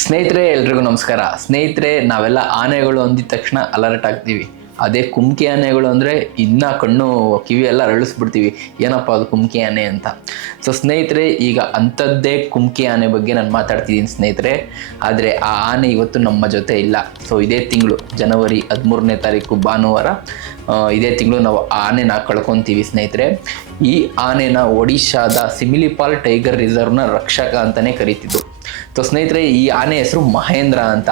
ಸ್ನೇಹಿತರೆ, ಎಲ್ರಿಗೂ ನಮಸ್ಕಾರ. ಸ್ನೇಹಿತರೆ, ನಾವೆಲ್ಲ ಆನೆಗಳು ಅಂದಿದ ತಕ್ಷಣ ಅಲರ್ಟ್ ಆಗ್ತೀವಿ. ಅದೇ ಕುಮ್ಕಿ ಆನೆಗಳು ಅಂದರೆ ಇನ್ನ ಕಣ್ಣು, ಕಿವಿ ಎಲ್ಲ ಅರಳಿಸ್ಬಿಡ್ತೀವಿ. ಏನಪ್ಪ ಅದು ಕುಮ್ಕಿ ಆನೆ ಅಂತ. ಸೊ ಸ್ನೇಹಿತರೆ, ಈಗ ಅಂಥದ್ದೇ ಕುಮ್ಕಿ ಆನೆ ಬಗ್ಗೆ ನಾನು ಮಾತಾಡ್ತಿದ್ದೀನಿ ಸ್ನೇಹಿತರೆ. ಆದರೆ ಆ ಆನೆ ಇವತ್ತು ನಮ್ಮ ಜೊತೆ ಇಲ್ಲ. ಸೊ ಇದೇ ತಿಂಗಳು, ಜನವರಿ ಹದಿಮೂರನೇ ತಾರೀಕು, ಭಾನುವಾರ ಇದೇ ತಿಂಗಳು ನಾವು ಆನೆನ ಕಳ್ಕೊತೀವಿ ಸ್ನೇಹಿತರೆ. ಈ ಆನೆನ ಒಡಿಶಾದ ಸಿಮಿಲಿಪಾಲ್ ಟೈಗರ್ ರಿಸರ್ವ್ನ ರಕ್ಷಕ ಅಂತಲೇ ಕರೀತಿದ್ದು. ಸೊ ಸ್ನೇಹಿತರೆ, ಈ ಆನೆ ಹೆಸರು ಮಹೇಂದ್ರ ಅಂತ.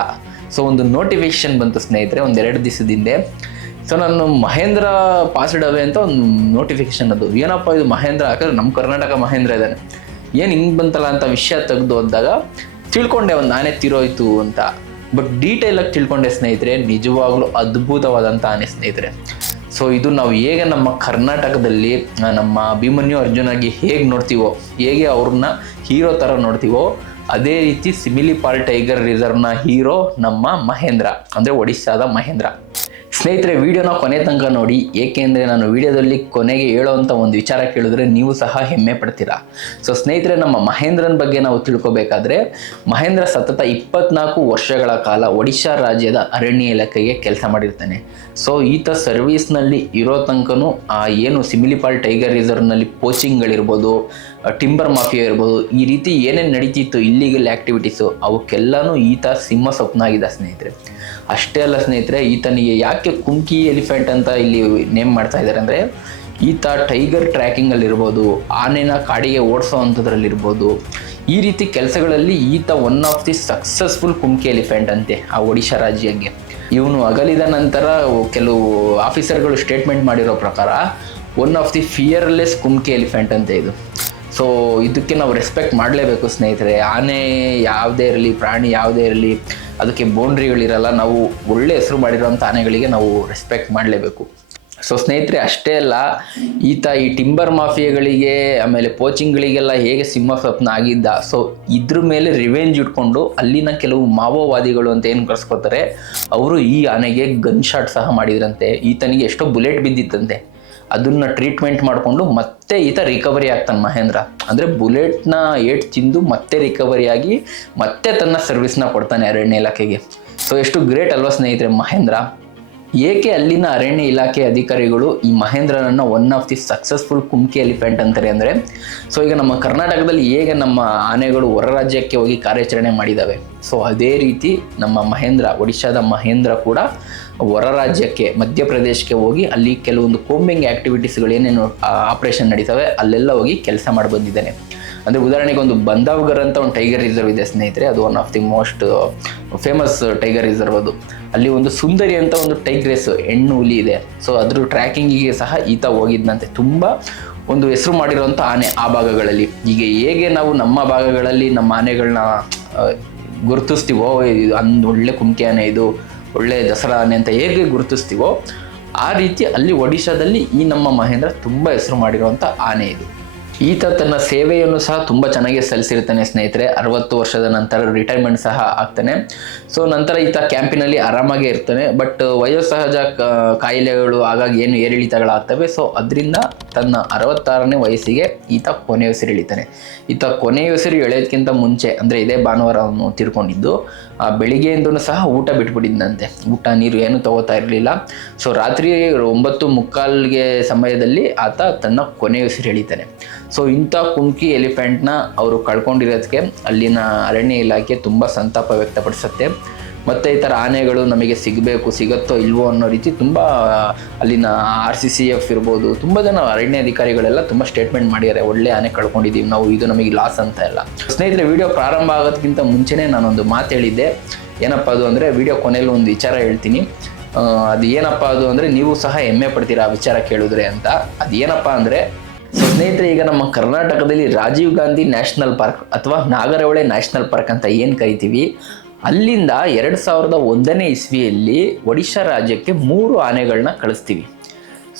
ಸೊ ಒಂದು ನೋಟಿಫಿಕೇಶನ್ ಬಂತು ಸ್ನೇಹಿತರೆ ಒಂದೆರಡು ದಿವಸದ ಹಿಂದೆ ಸೊ ನಾನು ಮಹೇಂದ್ರ ಪಾಸ್ಡ್ ಅವೇ ಅಂತ ಒಂದು ನೋಟಿಫಿಕೇಶನ್ ಅದು. ಏನಪ್ಪ ಇದು ಮಹೇಂದ್ರ? ಹಾಕಿದ್ರೆ ನಮ್ಮ ಕರ್ನಾಟಕ ಮಹೇಂದ್ರ ಇದ್ದಾನೆ ಏನು ಹಿಂಗೆ ಬಂತಲ್ಲ ಅಂತ ವಿಷಯ ತೆಗೆದು ಹೋದಾಗ, ತಿಳ್ಕೊಂಡೆ ಒಂದು ಆನೆ ತಿರೋಯ್ತು ಅಂತ. ಬಟ್ ಡೀಟೇಲಾಗಿ ತಿಳ್ಕೊಂಡೆ ಸ್ನೇಹಿತರೆ, ನಿಜವಾಗ್ಲೂ ಅದ್ಭುತವಾದಂಥ ಆನೆ ಸ್ನೇಹಿತರೆ. ಸೊ ಇದು ನಾವು ಹೇಗೆ ನಮ್ಮ ಕರ್ನಾಟಕದಲ್ಲಿ ನಮ್ಮ ಅಭಿಮನ್ಯು ಅರ್ಜುನಾಗಿ ಹೇಗೆ ನೋಡ್ತೀವೋ, ಹೇಗೆ ಅವ್ರನ್ನ ಹೀರೋ ಥರ ನೋಡ್ತೀವೋ ಅದೇ ರೀತಿ ಸಿಮಿಲಿಪಾಲ್ ಟೈಗರ್ ರಿಸರ್ವ್ನ ಹೀರೋ ನಮ್ಮ ಮಹೇಂದ್ರ, ಅಂದರೆ ಒಡಿಶಾದ ಮಹೇಂದ್ರ. ಸ್ನೇಹಿತರೆ, ವಿಡಿಯೋನ ಕೊನೆ ತನಕ ನೋಡಿ, ಏಕೆಂದರೆ ನಾನು ವಿಡಿಯೋದಲ್ಲಿ ಕೊನೆಗೆ ಹೇಳೋವಂಥ ಒಂದು ವಿಚಾರ ಕೇಳಿದ್ರೆ ನೀವು ಸಹ ಹೆಮ್ಮೆ ಪಡ್ತೀರಾ. ಸೊ ಸ್ನೇಹಿತರೆ, ನಮ್ಮ ಮಹೇಂದ್ರನ ಬಗ್ಗೆ ನಾವು ತಿಳ್ಕೊಬೇಕಾದ್ರೆ, ಮಹೇಂದ್ರ ಸತತ ಇಪ್ಪತ್ನಾಲ್ಕು ವರ್ಷಗಳ ಕಾಲ ಒಡಿಶಾ ರಾಜ್ಯದ ಅರಣ್ಯ ಇಲಾಖೆಗೆ ಕೆಲಸ ಮಾಡಿರ್ತಾನೆ. ಸೊ ಈತ ಸರ್ವೀಸ್ನಲ್ಲಿ ಇರೋ ತನಕನೂ ಆ ಏನು ಸಿಮಿಲಿಪಾಲ್ ಟೈಗರ್ ರಿಸರ್ವ್ನಲ್ಲಿ ಪೋಚಿಂಗ್ಗಳಿರ್ಬೋದು ಟಿಂಬರ್ ಮಾಫಿಯಾ ಇರ್ಬೋದು, ಈ ರೀತಿ ಏನೇನು ನಡೀತಿತ್ತು ಇಲ್ಲಿಗಲ್ ಆ್ಯಕ್ಟಿವಿಟೀಸು ಅವಕ್ಕೆಲ್ಲನೂ ಈತ ಸಿಂಹ ಆಗಿದೆ ಸ್ನೇಹಿತರೆ. ಅಷ್ಟೇ ಅಲ್ಲ ಸ್ನೇಹಿತರೆ, ಈತನಿಗೆ ಯಾಕೆ ಕುಮ್ಕಿ ಎಲಿಫೆಂಟ್ ಅಂತ ಇಲ್ಲಿ ನೇಮ್ ಮಾಡ್ತಾ ಇದ್ದಾರೆ ಅಂದರೆ, ಈತ ಟೈಗರ್ ಟ್ರ್ಯಾಕಿಂಗಲ್ಲಿರ್ಬೋದು ಆನೆನ ಕಾಡಿಗೆ ಓಡಿಸೋ ಅಂಥದ್ರಲ್ಲಿರ್ಬೋದು ಈ ರೀತಿ ಕೆಲಸಗಳಲ್ಲಿ ಈತ one of the successful kumki elephant ಅಂತೆ ಆ ಒಡಿಶಾ ರಾಜ್ಯಕ್ಕೆ. ಇವನು ಅಗಲಿದ ನಂತರ ಕೆಲವು ಆಫೀಸರ್ಗಳು ಸ್ಟೇಟ್ಮೆಂಟ್ ಮಾಡಿರೋ ಪ್ರಕಾರ one of the fearless kumki elephant ಅಂತ ಇದು. ಸೊ ಇದಕ್ಕೆ ನಾವು ರೆಸ್ಪೆಕ್ಟ್ ಮಾಡಲೇಬೇಕು ಸ್ನೇಹಿತರೆ. ಆನೆ ಯಾವುದೇ ಇರಲಿ, ಪ್ರಾಣಿ ಯಾವುದೇ ಇರಲಿ, ಅದಕ್ಕೆ ಬೌಂಡ್ರಿಗಳಿರಲ್ಲ ನಾವು ಒಳ್ಳೆ ಹೆಸರು ಮಾಡಿರೋಂಥ ಆನೆಗಳಿಗೆ ನಾವು ರೆಸ್ಪೆಕ್ಟ್ ಮಾಡಲೇಬೇಕು. ಸೊ ಸ್ನೇಹಿತರೆ, ಅಷ್ಟೇ ಅಲ್ಲ, ಈತ ಈ ಟಿಂಬರ್ ಮಾಫಿಯಾಗಳಿಗೆ ಆಮೇಲೆ ಪೋಚಿಂಗ್ಗಳಿಗೆಲ್ಲ ಹೇಗೆ ಸಿಂಹ ಸ್ವಪ್ನ ಆಗಿದ್ದ ಸೊ ಇದ್ರ ಮೇಲೆ ರಿವೆಂಜ್ ಇಟ್ಕೊಂಡು ಅಲ್ಲಿನ ಕೆಲವು ಮಾವೋವಾದಿಗಳು ಅಂತ ಏನು ಕರ್ಸ್ಕೊತಾರೆ ಅವರು ಈ ಆನೆಗೆ ಗನ್ ಶಾಟ್ ಸಹ ಮಾಡಿದ್ರಂತೆ. ಈತನಿಗೆ ಎಷ್ಟೋ ಬುಲೆಟ್ ಬಿದ್ದಿತ್ತಂತೆ. ಅದನ್ನ ಟ್ರೀಟ್ಮೆಂಟ್ ಮಾಡಿಕೊಂಡು ಮತ್ತೆ ಈತ ರಿಕವರಿ ಆಗ್ತಾನೆ ಮಹೇಂದ್ರ. ಅಂದರೆ ಬುಲೆಟ್ನ ಏಟ್ ತಿಂದು ಮತ್ತೆ ರಿಕವರಿ ಆಗಿ ಮತ್ತೆ ತನ್ನ ಸರ್ವಿಸ್ನ ಕೊಡ್ತಾನೆ ಅರಣ್ಯ ಇಲಾಖೆಗೆ. ಸೊ ಎಷ್ಟು ಗ್ರೇಟ್ ಅಲ್ವಾ ಸ್ನೇಹಿತರೆ ಮಹೇಂದ್ರ. ಏಕೆ ಅಲ್ಲಿನ ಅರಣ್ಯ ಇಲಾಖೆ ಅಧಿಕಾರಿಗಳು ಈ ಮಹೇಂದ್ರನನ್ನ one of the successful kumki elephant ಅಂತಾರೆ ಅಂದರೆ ಸೊ ಈಗ ನಮ್ಮ ಕರ್ನಾಟಕದಲ್ಲಿ ಹೇಗೆ ನಮ್ಮ ಆನೆಗಳು ಹೊರ ರಾಜ್ಯಕ್ಕೆ ಹೋಗಿ ಕಾರ್ಯಾಚರಣೆ ಮಾಡಿದ್ದಾವೆ ಸೊ ಅದೇ ರೀತಿ ನಮ್ಮ ಮಹೇಂದ್ರ, ಒಡಿಶಾದ ಮಹೇಂದ್ರ ಕೂಡ ಹೊರ ರಾಜ್ಯಕ್ಕೆ, ಮಧ್ಯಪ್ರದೇಶಕ್ಕೆ ಹೋಗಿ ಅಲ್ಲಿ ಕೆಲವೊಂದು ಕೋಂಬಿಂಗ್ ಆ್ಯಕ್ಟಿವಿಟೀಸ್ಗಳೇನೇನು ಆಪರೇಷನ್ ನಡೀತವೆ, ಅಲ್ಲೆಲ್ಲ ಹೋಗಿ ಕೆಲಸ ಮಾಡಿ ಬಂದಿದ್ದಾನೆ. ಅಂದರೆ ಉದಾಹರಣೆಗೆ ಒಂದು ಬಂದಾವ್ಗರ್ ಅಂತ ಒಂದು ಟೈಗರ್ ರಿಸರ್ವ್ ಇದೆ ಸ್ನೇಹಿತರೆ, ಅದು one of the most famous tiger reserve ಅದು. ಅಲ್ಲಿ ಒಂದು ಸುಂದರಿ ಅಂತ ಒಂದು ಟೈಗ್ರೆಸ್ ಹೆಣ್ಣು ಹುಲಿ ಇದೆ. ಸೊ ಅದ್ರ ಟ್ರ್ಯಾಕಿಂಗಿಗೆ ಸಹ ಈತ ಹೋಗಿದ್ದಂತೆ ತುಂಬ ಒಂದು ಹೆಸರು ಮಾಡಿರುವಂಥ ಆನೆ ಆ ಭಾಗಗಳಲ್ಲಿ. ಈಗ ಹೇಗೆ ನಾವು ನಮ್ಮ ಭಾಗಗಳಲ್ಲಿ ನಮ್ಮ ಆನೆಗಳನ್ನ ಗುರುತಿಸ್ತೀವೋ, ಇದು ಅಂದ್ ಒಳ್ಳೆ ಕುಮ್ಕಿ ಆನೆ ಇದು. ಒಳ್ಳೆ ದಸರಾ ಆನೆ ಅಂತ ಹೇಗೆ ಗುರುತಿಸ್ತೀವೋ ಆ ರೀತಿ ಅಲ್ಲಿ ಒಡಿಶಾದಲ್ಲಿ ಈ ನಮ್ಮ ಮಹೇಂದ್ರ ತುಂಬ ಹೆಸರು ಮಾಡಿರುವಂಥ ಆನೆ ಇದು. ಈತ ತನ್ನ ಸೇವೆಯನ್ನು ಸಹ ತುಂಬ ಚೆನ್ನಾಗಿ ಸಲ್ಲಿಸಿರ್ತಾನೆ ಸ್ನೇಹಿತರೆ. ಅರವತ್ತು ವರ್ಷದ ನಂತರ ರಿಟೈರ್ಮೆಂಟ್ ಸಹ ಆಗ್ತಾನೆ. ಸೊ ನಂತರ ಈತ ಕ್ಯಾಂಪಿನಲ್ಲಿ ಆರಾಮಾಗೇ ಇರ್ತಾನೆ. ಬಟ್ ವಯೋಸಹಜ ಕಾಯಿಲೆಗಳು ಆಗಾಗ ಏನು ಏರಿಳಿತಗಳಾಗ್ತವೆ. ಸೊ ಅದರಿಂದ ತನ್ನ ಅರವತ್ತಾರನೇ ವಯಸ್ಸಿಗೆ ಈತ ಕೊನೆ ಇಳಿತಾನೆ. ಈತ ಕೊನೆಯುಸಿರು ಎಳೆಯೋದಕ್ಕಿಂತ ಮುಂಚೆ, ಅಂದರೆ ಇದೇ ಭಾನುವಾರ ಅವನು ತಿರ್ಕೊಂಡಿದ್ದು, ಆ ಬೆಳಿಗ್ಗೆಯಿಂದನೂ ಸಹ ಊಟ ಬಿಟ್ಬಿಟ್ಟಿದ್ದಂತೆ ಊಟ, ನೀರು ಏನು ತಗೋತಾ ಇರಲಿಲ್ಲ. ಸೊ ರಾತ್ರಿ ಒಂಬತ್ತು ಮುಕ್ಕಾಲ್ಗೆ ಸಮಯದಲ್ಲಿ ಆತ ತನ್ನ ಕೊನೆಯುಸಿರು ಎಳಿತಾನೆ. ಸೊ ಇಂಥ ಕುಂಕಿ ಎಲಿಫೆಂಟ್ನ ಅವರು ಕಳ್ಕೊಂಡಿರೋದಕ್ಕೆ ಅಲ್ಲಿನ ಅರಣ್ಯ ಇಲಾಖೆ ತುಂಬ ಸಂತಾಪ ವ್ಯಕ್ತಪಡಿಸುತ್ತೆ. ಮತ್ತು ಈ ಥರ ಆನೆಗಳು ನಮಗೆ ಸಿಗಬೇಕು, ಸಿಗತ್ತೋ ಇಲ್ವೋ ಅನ್ನೋ ರೀತಿ ತುಂಬ, ಅಲ್ಲಿನ ಆರ್ ಸಿ ಸಿ ಎಫ್ ಇರ್ಬೋದು, ತುಂಬ ಜನ ಅರಣ್ಯ ಅಧಿಕಾರಿಗಳೆಲ್ಲ ತುಂಬ ಸ್ಟೇಟ್ಮೆಂಟ್ ಮಾಡಿದ್ದಾರೆ. ಒಳ್ಳೆ ಆನೆ ಕಳ್ಕೊಂಡಿದ್ದೀವಿ ನಾವು, ಇದು ನಮಗೆ ಲಾಸ್ ಅಂತ ಎಲ್ಲ. ಸ್ನೇಹಿತರೆ, ವಿಡಿಯೋ ಪ್ರಾರಂಭ ಆಗೋದಕ್ಕಿಂತ ಮುಂಚೆನೇ ನಾನೊಂದು ಮಾತು ಹೇಳಿದ್ದೆ. ಏನಪ್ಪ ಅದು ಅಂದರೆ ವಿಡಿಯೋ ಕೊನೆಯಲ್ಲಿ ಒಂದು ವಿಚಾರ ಹೇಳ್ತೀನಿ. ಅದು ಏನಪ್ಪ ಅದು ಅಂದರೆ ನೀವು ಸಹ ಹೆಮ್ಮೆ ಪಡ್ತೀರಾ ಆ ವಿಚಾರ ಕೇಳಿದ್ರೆ ಅಂತ. ಅದು ಏನಪ್ಪ ಅಂದರೆ ಸೊ ಸ್ನೇಹಿತರೆ, ಈಗ ನಮ್ಮ ಕರ್ನಾಟಕದಲ್ಲಿ ರಾಜೀವ್ ಗಾಂಧಿ ನ್ಯಾಷನಲ್ ಪಾರ್ಕ್ ಅಥವಾ ನಾಗರಹೊಳೆ ನ್ಯಾಷನಲ್ ಪಾರ್ಕ್ ಅಂತ ಏನು ಕರಿತೀವಿ? ಅಲ್ಲಿಂದ ಎರಡು ಸಾವಿರದ ಒಂದನೇ ಇಸ್ವಿಯಲ್ಲಿ ಒಡಿಶಾ ರಾಜ್ಯಕ್ಕೆ ಮೂರು ಆನೆಗಳನ್ನ ಕಳಿಸ್ತೀವಿ.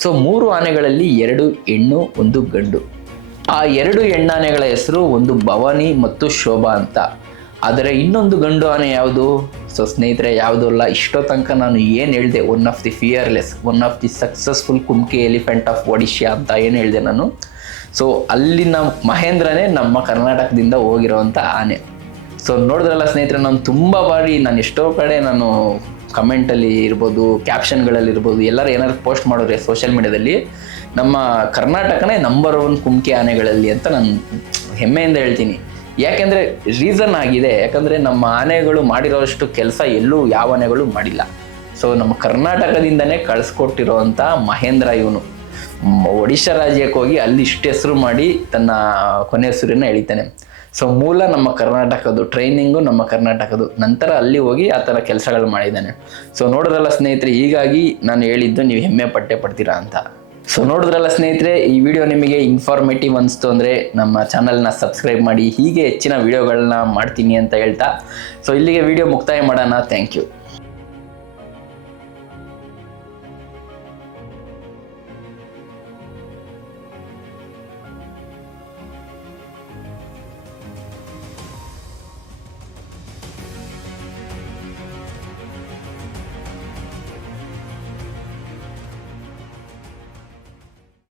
ಸೊ ಮೂರು ಆನೆಗಳಲ್ಲಿ ಎರಡು ಹೆಣ್ಣು, ಒಂದು ಗಂಡು. ಆ ಎರಡು ಹೆಣ್ಣಾನೆಗಳ ಹೆಸರು ಒಂದು ಭವಾನಿ ಮತ್ತು ಶೋಭಾ ಅಂತ. ಆದರೆ ಇನ್ನೊಂದು ಗಂಡು ಆನೆ ಯಾವುದು? ಸೊ ಸ್ನೇಹಿತರೆ, ಯಾವುದೂ ಅಲ್ಲ, ಇಷ್ಟೋ ತನಕ ನಾನು ಏನು ಹೇಳಿದೆ one of the fearless one of the successful kumki elephant of Odisha ಅಂತ ಏನು ಹೇಳಿದೆ ನಾನು. ಸೊ ಅಲ್ಲಿನ ಮಹೇಂದ್ರನೇ ನಮ್ಮ ಕರ್ನಾಟಕದಿಂದ ಹೋಗಿರುವಂಥ ಆನೆ. ಸೊ ನೋಡಿದ್ರಲ್ಲ ಸ್ನೇಹಿತರೆ, ನಾನು ತುಂಬ ಬಾರಿ ನಾನು ಎಷ್ಟೋ ಕಡೆ ನಾನು ಕಮೆಂಟಲ್ಲಿ ಇರ್ಬೋದು ಕ್ಯಾಪ್ಷನ್ಗಳಲ್ಲಿ ಇರ್ಬೋದು, ಎಲ್ಲರೂ ಏನಾದ್ರು ಪೋಸ್ಟ್ ಮಾಡಿದ್ರೆ ಸೋಷಿಯಲ್ ಮೀಡಿಯಾದಲ್ಲಿ ನಮ್ಮ ಕರ್ನಾಟಕನೇ ನಂಬರ್ ಒನ್ ಕುಮ್ಕಿ ಆನೆಗಳಲ್ಲಿ ಅಂತ ನಾನು ಹೆಮ್ಮೆಯಿಂದ ಹೇಳ್ತೀನಿ. ಯಾಕೆಂದರೆ ರೀಸನ್ ಆಗಿದೆ, ಯಾಕಂದರೆ ನಮ್ಮ ಆನೆಗಳು ಮಾಡಿರೋಷ್ಟು ಕೆಲಸ ಎಲ್ಲೂ ಯಾವ ಆನೆಗಳು ಮಾಡಿಲ್ಲ. ಸೊ ನಮ್ಮ ಕರ್ನಾಟಕದಿಂದನೇ ಕಳಿಸ್ಕೊಟ್ಟಿರೋವಂಥ ಮಹೇಂದ್ರ ಇವನು. ಒಡಿಶಾ ರಾಜ್ಯಕ್ಕೆ ಹೋಗಿ ಅಲ್ಲಿ ಇಷ್ಟು ಹೆಸರು ಮಾಡಿ ತನ್ನ ಕೊನೆ ಹೆಸರನ್ನ ಎಳಿತಾನೆ. ಸೊ ಮೂಲ ನಮ್ಮ ಕರ್ನಾಟಕದ್ದು ಟ್ರೈನಿಂಗು ನಮ್ಮ ಕರ್ನಾಟಕದ್ದು. ನಂತರ ಅಲ್ಲಿ ಹೋಗಿ ಆ ಥರ ಕೆಲಸಗಳು ಮಾಡಿದ್ದಾನೆ. ಸೊ ನೋಡಿದ್ರಲ್ಲ ಸ್ನೇಹಿತರೆ, ಹೀಗಾಗಿ ನಾನು ಹೇಳಿದ್ದು ನೀವು ಹೆಮ್ಮೆ ಪಟ್ಟೆ ಪಡ್ತೀರಾ ಅಂತ. ಸೊ ನೋಡಿದ್ರಲ್ಲ ಸ್ನೇಹಿತರೆ, ಈ ವಿಡಿಯೋ ನಿಮಗೆ ಇನ್ಫಾರ್ಮೇಟಿವ್ ಅನಿಸ್ತು ಅಂದರೆ ನಮ್ಮ ಚಾನಲ್ನ ಸಬ್ಸ್ಕ್ರೈಬ್ ಮಾಡಿ, ಹೀಗೆ ಹೆಚ್ಚಿನ ವಿಡಿಯೋಗಳನ್ನ ಮಾಡ್ತೀನಿ ಅಂತ ಹೇಳ್ತಾ. ಸೊ ಇಲ್ಲಿಗೆ ವಿಡಿಯೋ ಮುಕ್ತಾಯ ಮಾಡೋಣ. Thank you